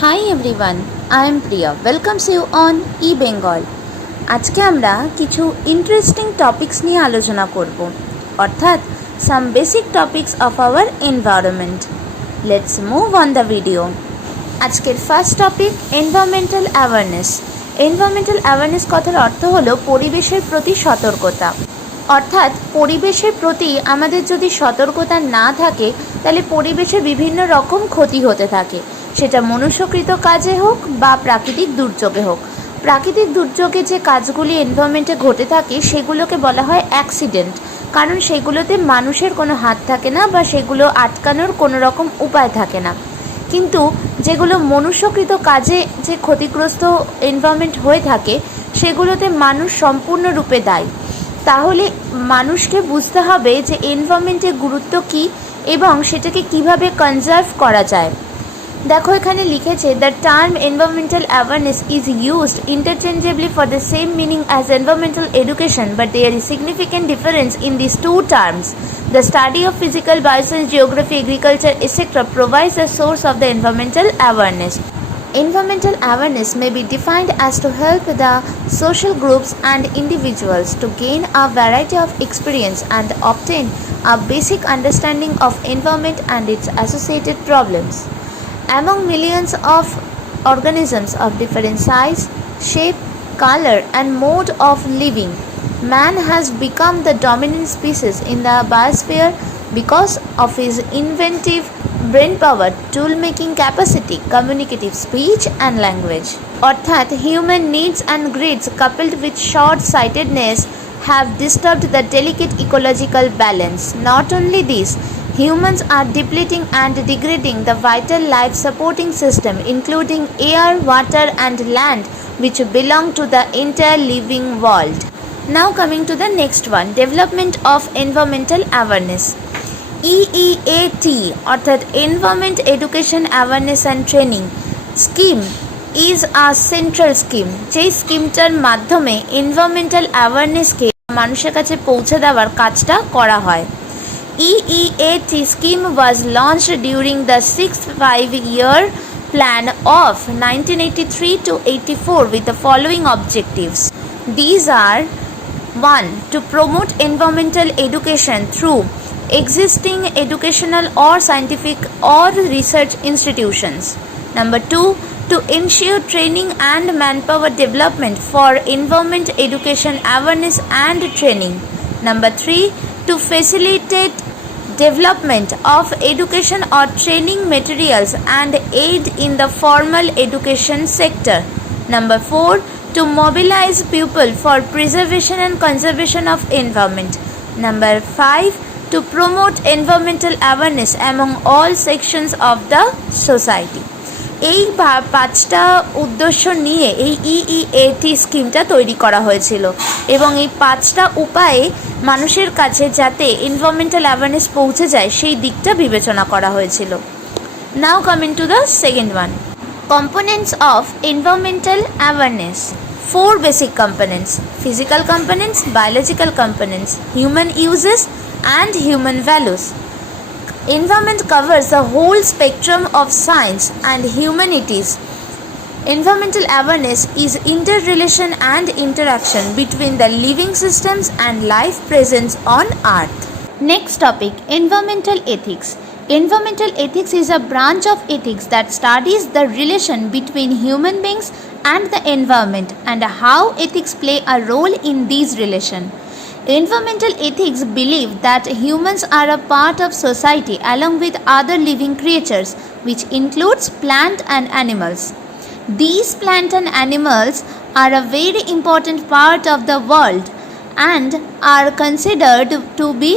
Hi everyone, I am Priya. Welcomes you on E-Bengal. আজকে আমরা কিছু ইন্টারেস্টিং টপিকস নিয়ে আলোচনা করব, অর্থাৎ some basic topics of our environment. Let's move on the video. আজকের first topic environmental awareness. Environmental awareness কথার অর্থ হলো পরিবেশের প্রতি সতর্কতা। অর্থাৎ পরিবেশের প্রতি আমাদের যদি সতর্কতা না থাকে তাহলে পরিবেশে বিভিন্ন রকম ক্ষতি হতে থাকে, সেটা মনুষ্যকৃত কাজে হোক বা প্রাকৃতিক দুর্যোগে হোক। প্রাকৃতিক দুর্যোগে যে কাজগুলি এনভায়রনমেন্টে ঘটে থাকে সেগুলোকে বলা হয় অ্যাক্সিডেন্ট, কারণ সেগুলোতে মানুষের কোনো হাত থাকে না বা সেগুলো আটকানোর কোনো রকম উপায় থাকে না। কিন্তু যেগুলো মনুষ্যকৃত কাজে যে ক্ষতিগ্রস্ত এনভায়রনমেন্ট হয়ে থাকে সেগুলোতে মানুষ সম্পূর্ণরূপে দায়ী। তাহলে মানুষকে বুঝতে হবে যে এনভায়রনমেন্টের গুরুত্ব কী এবং সেটাকে কিভাবে কনজার্ভ করা যায়। দেখো এখানে লিখেছে, the term environmental awareness is used interchangeably for the same meaning as environmental education, but there is significant difference in this two terms. The study of physical, bioscience, geography, agriculture, etc. provides the source of the environmental awareness. Environmental awareness may be defined as to help the social groups and individuals to gain a variety of experience and obtain a basic understanding of environment and its associated problems. Among millions of organisms of different size, shape, color, and mode of living, man has become the dominant species in the biosphere because of his inventive brain power, tool-making capacity, communicative speech, and language. অর্থাৎ human needs and greeds coupled with short-sightedness have disturbed the delicate ecological balance. Not only this, humans are depleting and degrading the vital life-supporting system, including air, water, and land, which belong to the entire living world. Now coming to the next one, development of environmental awareness. EEAT অর্থাৎ Environment Education Awareness and Training Scheme is a central scheme, যেই স্কিমটার মাধ্যমে environmental অ্যাওয়ারনেসকে মানুষের কাছে পৌঁছে দেওয়ার কাজটা করা হয়। EEAT scheme was launched during the 6th 5-year plan of 1983 to 84 with the following objectives. These are: 1. To promote environmental education through existing educational or scientific or research institutions. Number 2. To ensure training and manpower development for environment education awareness and training. Number 3. To facilitate development of education or training materials and aid in the formal education sector. Number 4. To mobilize people for preservation and conservation of environment. Number 5. To promote environmental awareness among all sections of the society. এই পাঁচটা উদ্দেশ্য নিয়ে এই EEAT স্কিমটা তৈরি করা হয়েছিল এবং এই পাঁচটা উপায়ে মানুষের কাছে যাতে এনভায়রনমেন্টাল অ্যাওয়ারনেস পৌঁছে যায় সেই দিকটা বিবেচনা করা হয়েছিল। নাও coming to the second one, components of environmental awareness. 4 basic components: physical components, biological components, human uses, and human values. Environment covers the whole spectrum of science and humanities. Environmental awareness is interrelation and interaction between the living systems and life present on earth. Next topic, environmental ethics. Environmental ethics is a branch of ethics that studies the relation between human beings and the environment and how ethics play a role in these relations. Environmental ethics believe that humans are a part of society along with other living creatures, which includes plant and animals. These plant and animals are a very important part of the world and are considered to be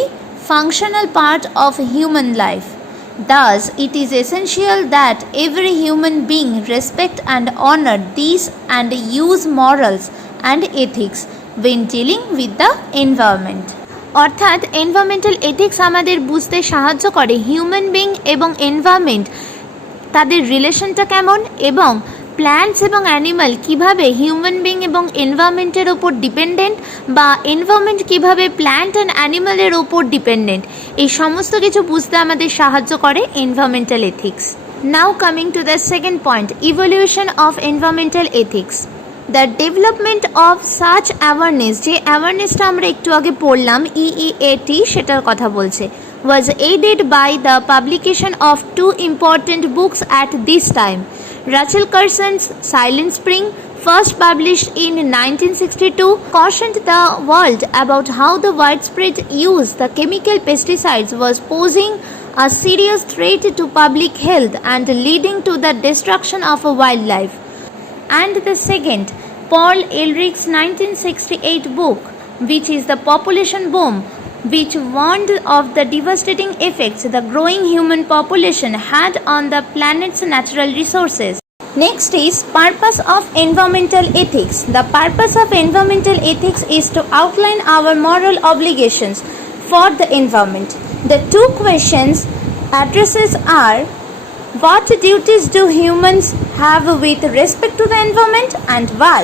functional part of human life. Thus, it is essential that every human being respect and honor these and use morals and ethics when dealing with the environment. অর্থাৎ environmental ethics আমাদের বুঝতে সাহায্য করে human being এবং environment তাদের রিলেশনটা কেমন এবং প্ল্যান্টস এবং অ্যানিমাল কিভাবে হিউম্যান বিং এবং এনভায়রনমেন্টের ওপর ডিপেন্ডেন্ট বা এনভায়রনমেন্ট কিভাবে প্ল্যান্ট অ্যান্ড অ্যানিমালের ওপর ডিপেন্ডেন্ট, এই সমস্ত কিছু বুঝতে আমাদের সাহায্য করে environmental ethics. Now coming to the second point, evolution of environmental ethics. The development of such awareness, যে অ্যাওয়ারনেসটা আমরা একটু আগে পড়লাম EEAT সেটার কথা বলছে, was aided by the publication of two important books at this time. Rachel Carson's Silent Spring, first published in 1962, cautioned the world about how the widespread use the chemical pesticides was posing a serious threat to public health and leading to the destruction of wildlife. And the second, Paul Ehrlich's 1968 book, which is The Population Boom, which warned of the devastating effects the growing human population had on the planet's natural resources. Next is purpose of environmental ethics. The purpose of environmental ethics is to outline our moral obligations for the environment. The two questions addresses are: what duties do humans have with respect to the environment and why?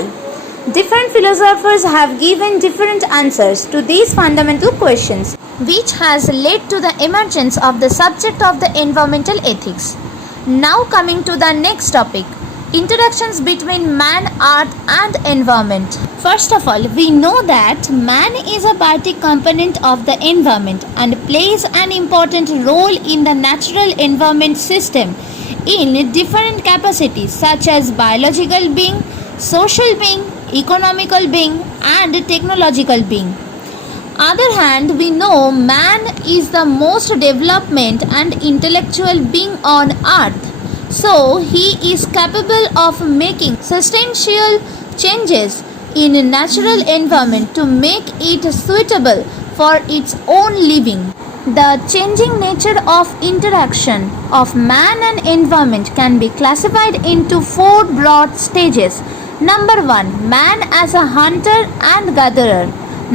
Different philosophers have given different answers to these fundamental questions, which has led to the emergence of the subject of the environmental ethics. Now coming to the next topic, interactions between man, earth and environment. First of all, we know that man is a basic component of the environment and plays an important role in the natural environment system in different capacities such as biological being, social being, economical being and technological being. Other hand, we know man is the most development and intellectual being on earth. So he is capable of making substantial changes in natural environment to make it suitable for its own living. The changing nature of interaction of man and environment can be classified into four broad stages. Number 1, man as a hunter and gatherer.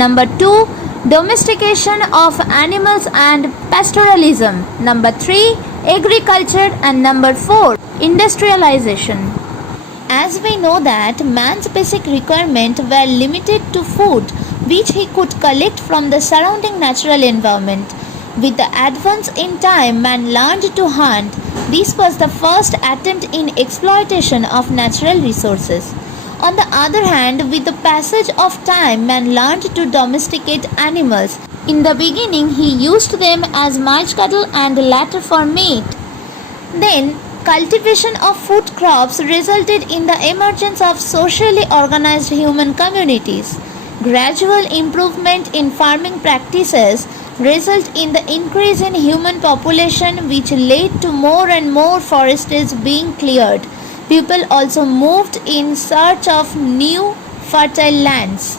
Number 2, domestication of animals and pastoralism. Number 3, agriculture, and number 4, industrialization. As we know that man's basic requirements were limited to food which he could collect from the surrounding natural environment. With the advance in time, man learned to hunt. This was the first attempt in exploitation of natural resources. On the other hand, with the passage of time, man learned to domesticate animals. In the beginning, he used them as milch cattle and later for meat. Then, cultivation of food crops resulted in the emergence of socially organized human communities. Gradual improvement in farming practices result in the increase in human population, which led to more and more forests being cleared. People also moved in search of new fertile lands.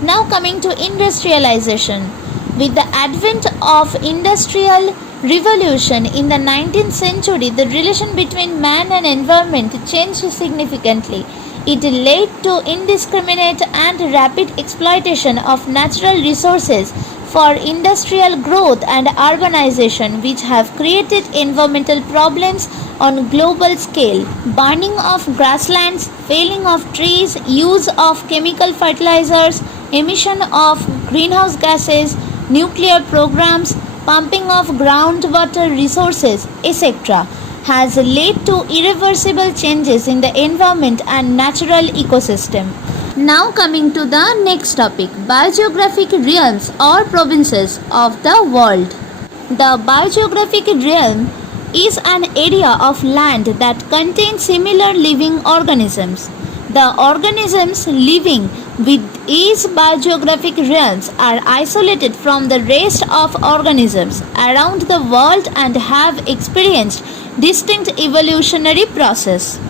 Now coming to industrialization. With the advent of industrial revolution in the 19th century, the relation between man and environment changed significantly. It led to indiscriminate and rapid exploitation of natural resources for industrial growth and urbanization, which have created environmental problems on global scale. Burning of grasslands, felling of trees, use of chemical fertilizers, emission of greenhouse gases, nuclear programs, pumping of groundwater resources, etc. has led to irreversible changes in the environment and natural ecosystem. Now coming to the next topic, biogeographic realms or provinces of the world. The biogeographic realm is an area of land that contains similar living organisms. The organisms living with these biogeographic realms are isolated from the rest of organisms around the world and have experienced distinct evolutionary process.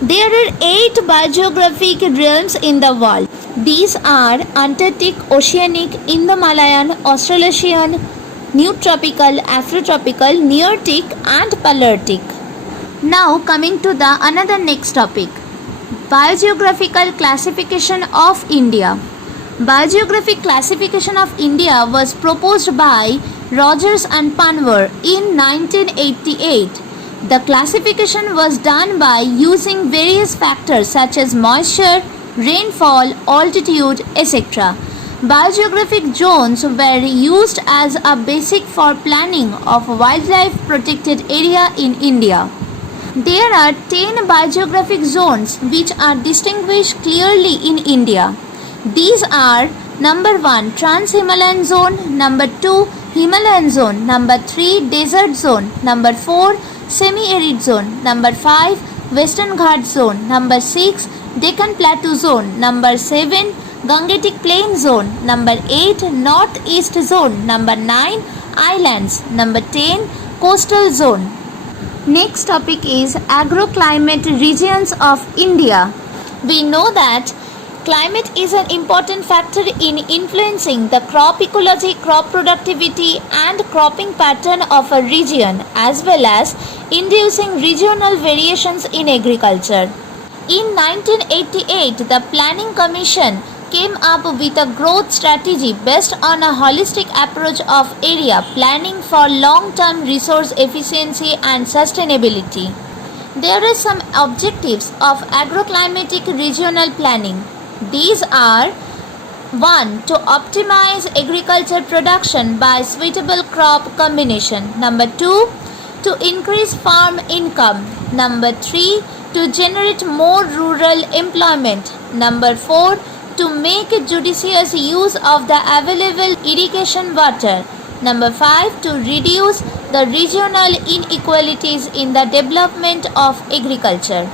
There are 8 biogeographic realms in the world. These are Antarctic, Oceanic, Indo-Malayan, Australasian, Neotropical, Afrotropical, Nearctic and Palearctic. Now coming to the another next topic, biogeographical classification of India. Biogeographic classification of India was proposed by Rogers and Panver in 1988. The classification was done by using various factors such as moisture, rainfall, altitude, etc. Biogeographic zones were used as a basic for planning of wildlife protected area in India. There are 10 biogeographic zones which are distinguished clearly in India. These are number 1 Trans-Himalayan zone, number 2 Himalayan zone, number 3 desert zone, number 4 semi-arid zone, number 5 Western Ghat zone, number 6 Deccan Plateau zone, number 7 Gangetic Plain zone, number 8 Northeast zone, number 9 islands, number 10 coastal zone. Next topic is agroclimate regions of India. We know that climate is an important factor in influencing the crop ecology, crop productivity and cropping pattern of a region as well as inducing regional variations in agriculture. In 1988, the Planning Commission came up with a growth strategy based on a holistic approach of area planning for long-term resource efficiency and sustainability. There are some objectives of agroclimatic regional planning. These are 1. To optimize agriculture production by suitable crop combination. Number 2. To increase farm income. Number 3. To generate more rural employment. Number 4. To make judicious use of the available irrigation water. Number 5. To reduce the regional inequalities in the development of agriculture.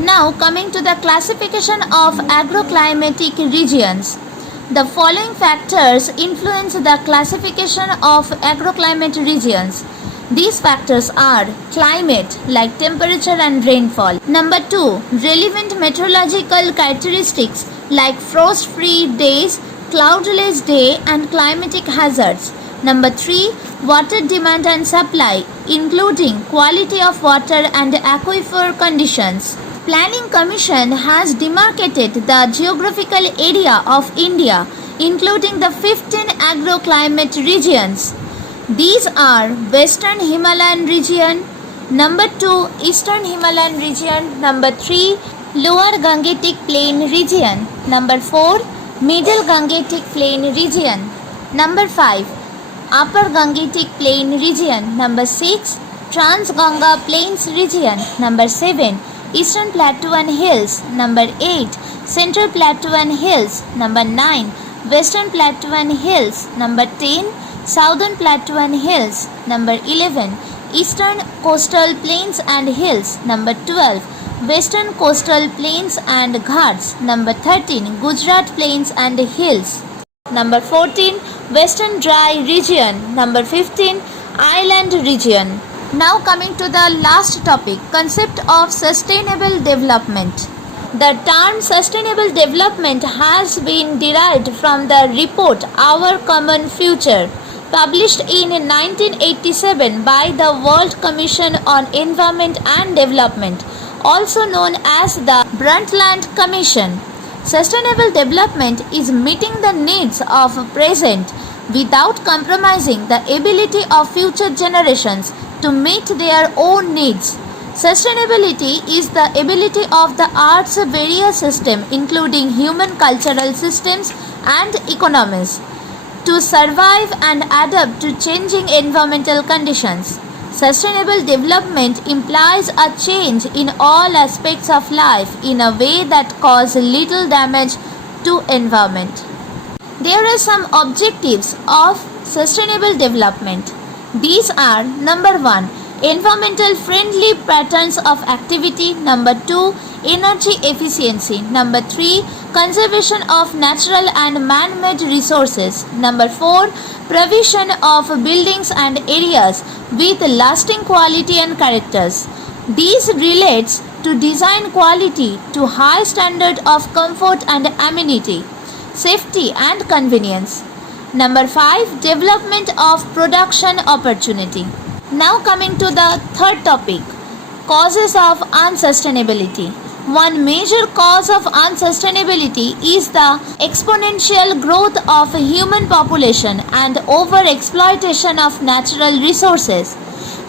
Now coming to the classification of agroclimatic regions. The following factors influence the classification of agroclimate regions. These factors are climate like temperature and rainfall. Number 2. Relevant meteorological characteristics like frost-free days, cloudless day and climatic hazards. Number 3. Water demand and supply including quality of water and aquifer conditions. Planning Commission has demarcated the geographical area of India including the 15 agroclimate regions. These are Western Himalayan region, number 2 Eastern Himalayan region, number 3 Lower Gangetic Plain region, number 4 Middle Gangetic Plain region, number 5 Upper Gangetic Plain region, number 6 Trans-Ganga Plains region, number 7 Eastern Plateau and Hills, number 8 Central Plateau and Hills, number 9 Western Plateau and Hills, number 10 Southern Plateau and Hills, number 11 Eastern Coastal Plains and Hills, number 12 Western Coastal Plains and Ghats, number 13 Gujarat Plains and Hills, number 14 Western Dry region, number 15 Island region. Now coming to the last topic, concept of sustainable development. The term sustainable development has been derived from the report Our Common Future, published in 1987 by the World Commission on Environment and Development, also known as the Brundtland Commission. Sustainable development is meeting the needs of present without compromising the ability of future generations to meet their own needs. Sustainability is the ability of the Earth's various systems, including human cultural systems and economies, to survive and adapt to changing environmental conditions. Sustainable development implies a change in all aspects of life in a way that causes little damage to environment. There are some objectives of sustainable development. These are number 1 environmental friendly patterns of activity, number 2 energy efficiency, number 3 conservation of natural and man-made resources, number 4 provision of buildings and areas with lasting quality and characters. These relates to design quality to high standard of comfort and amenity, safety and convenience. Number 5 development of production opportunity. Now coming to the third topic, causes of unsustainability. One major cause of unsustainability is the exponential growth of human population and overexploitation of natural resources.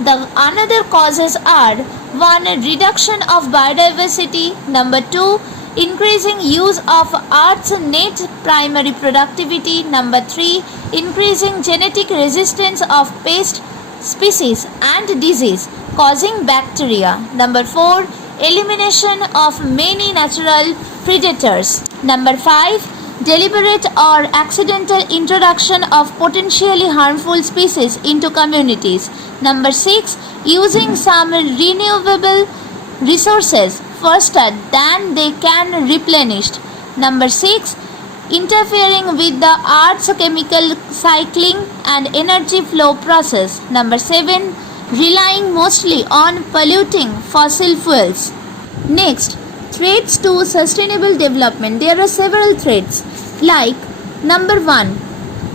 The another causes are 1 reduction of biodiversity, number 2 increasing use of Earth's net primary productivity. Number 3, increasing genetic resistance of pest species and disease causing bacteria. Number 4, elimination of many natural predators. Number 5, deliberate or accidental introduction of potentially harmful species into communities. Number 6, using some renewable resources faster than they can replenish. Number 6, interfering with the Earth's chemical cycling and energy flow process. Number 7, relying mostly on polluting fossil fuels. Next, threats to sustainable development. There are several threats like number 1,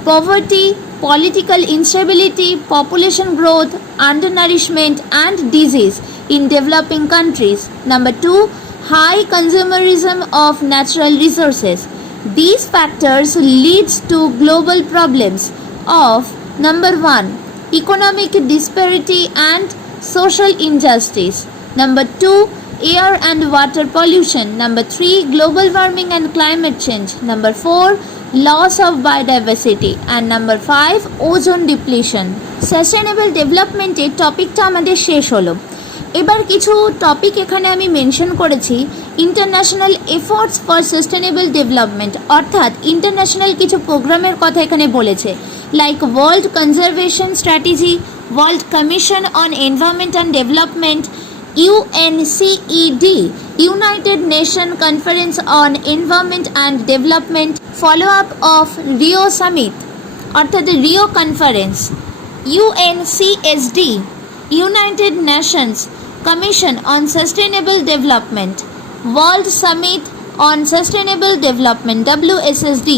poverty, political instability, population growth, undernourishment and disease in developing countries. Number 2, high consumerism of natural resources. These factors leads to global problems of number 1, economic disparity and social injustice. Number 2, air and water pollution. Number 3, global warming and climate change. Number 4, loss of biodiversity. And number 5, ozone depletion. Sustainable ডেভেলপমেন্টের টপিকটা আমাদের শেষ হলো। এবার কিছু topic এখানে আমি mention করেছি। International efforts for sustainable development, অর্থাৎ ইন্টারন্যাশনাল কিছু প্রোগ্রামের কথা এখানে বলেছে, like world conservation strategy, world commission on environment and development, UNCED, United Nations Conference on Environment and Development, follow-up of Rio Summit অর্থাৎ Rio conference, UNCSD, United Nations Commission on Sustainable Development, World Summit on Sustainable Development, WSSD,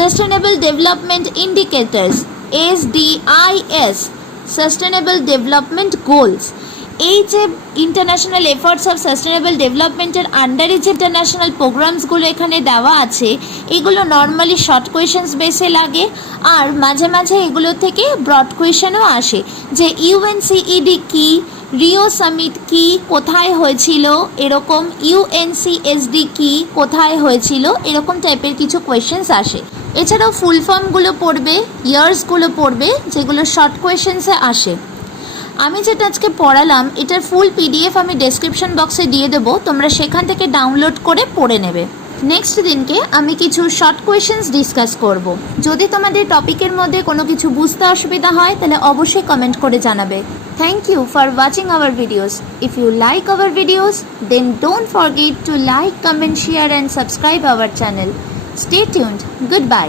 Sustainable Development Indicators, SDIS, Sustainable Development Goals. এই যে international efforts of sustainable ডেভেলপমেন্টের আন্ডারে যে international প্রোগ্রামসগুলো এখানে দেওয়া আছে, এগুলো নর্মালি শর্ট কোয়েশনস বেসে লাগে, আর মাঝে মাঝে এগুলো থেকে ব্রড কোয়েশনও আসে, যে ইউএনসিইডি কি, রিও সামিট কি, কোথায় হয়েছিল, এরকম UNCSD কি, কোথায় হয়েছিল, এরকম টাইপের কিছু কোয়েশনস আসে। এছাড়াও ফুল ফর্মগুলো পড়বে, ইয়ার্সগুলো পড়বে, যেগুলো শর্ট কোয়েশনসে আসে। আমি যেটা আজকে পড়ালাম এটার ফুল PDF আমি ডেসক্রিপশন বক্সে দিয়ে দেবো, তোমরা সেখান থেকে ডাউনলোড করে পড়ে নেবে। নেক্সট দিনকে আমি কিছু শর্ট কোয়েশনস ডিসকাস করব। যদি তোমাদের টপিকের মধ্যে কোনো কিছু বুঝতে অসুবিধা হয় তাহলে অবশ্যই কমেন্ট করে জানাবে। Thank you for watching our videos. If you like our videos then don't forget to like, comment, share and subscribe our channel. Stay tuned. Good by.